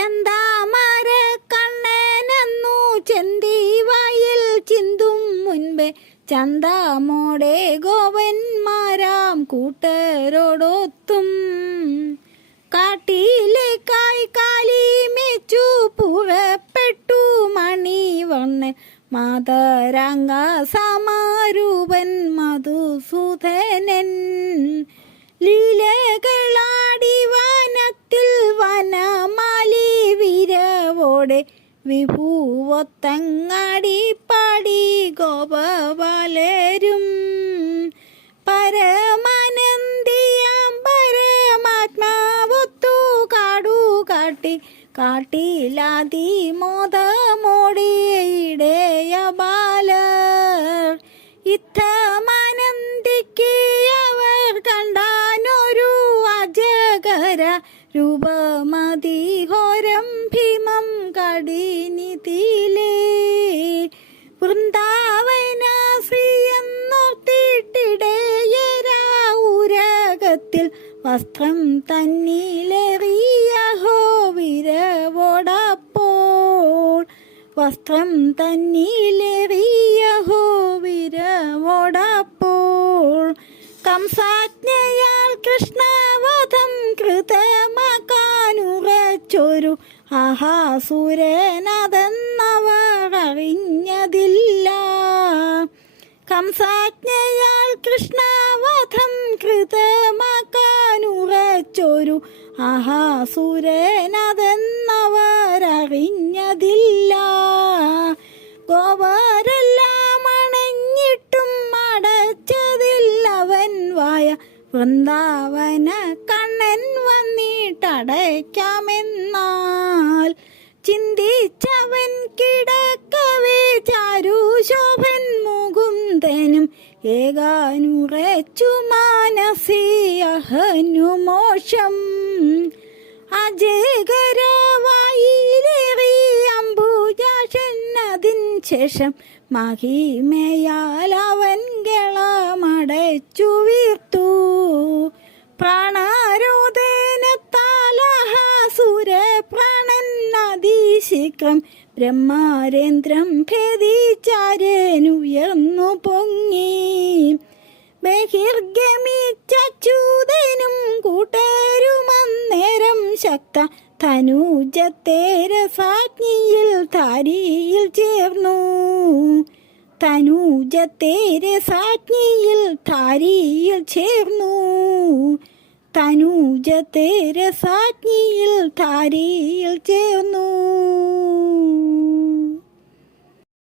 ചെന്താമര കണ്ണനെന്നു ചെന്തിവായിൽ ചിന്തും മുൻപേ ചന്താമോടെ ഗോപന്മാരാം കൂട്ടരോടൊത്തും കാട്ടിലേക്കായി കാലിമേച്ചു പുറപ്പെട്ടു മണിവണ്ണൻ മാതരാംഗ സമാരൂപൻ മധുസൂദനൻ ലീലകളാടി വനത്തിൽ വനമാലി വിരവോടെ വിഭൂവത്തങ്ങാടി പാടി ഗോപബാലരും പരമാനന്ദിയാം പരമാത്മാവൊത്തു കാടുകാട്ടി കാട്ടിലാതി മോദമോടിയിടയ ബാലർ ഇത്തമാനന്ദിക്ക് അവർ കണ്ടാനൊരു അജഗര രൂപമതിഘോരം ഭീമം കടിനിതിലേ വൃന്ദാവന ശ്രീയെന്നോർത്തിട്ടിടയരാഉരകത്തിൽ വസ്ത്രം തന്നിലേറിയഹോ വിരവോടപ്പോൾ വസ്ത്രം തന്നിലേറിയഹോ വിരവോടപ്പോൾ കംസാജ്ഞയാൽ കൃഷ്ണവധം കൃതമാക്കാനുറച്ചൊരു ആഹാസുരനതെന്നവർ അറിഞ്ഞതില്ല കംസാജ്ഞയാൽ കൃഷ്ണവധം കൃതമാക്കാനുറച്ചൊരു ആഹാസുരനതെന്നവർ അറിഞ്ഞതില്ല ഗോവരെല്ലാം അണഞ്ഞിട്ടും അടച്ചതില്ലവൻ വായ വൃന്ദാവന കണ്ണൻ വന്നിട്ടടയ്ക്കാമെന്നാൽ ചിന്തിച്ചവൻ കിടക്കവേ ചാരുശോഭൻ മുകുന്ദനും ഏകാനുറച്ചു മാനസി അഹനുമോഷം അജഗരവായിലേറി അംബുജാഷൻ അതിൻ ശേഷം മഹിമയാൽ അവൻ ഗളമടച്ചു വീർത്തു പ്രാണാരോധനത്താലഹാസുര പ്രാണൻ അതിശീക്രം ബ്രഹ്മാരേന്ദ്രം ഭേദിച്ചാരനുയർന്നു പൊങ്ങി ബഹിർഗമിച്ചൂതനും കൂട്ടരുമന്നേരം ശക്ത തനൂജത്തേരസാഗ്നിയിൽ ധാരിയിൽ ചേർന്നു തനൂജത്തേരസാഗ്നിയിൽ ധാരിയിൽ ചേർന്നു തനൂജത്തേരസാഗ്നിയിൽ ധാരിയിൽ ചേർന്നു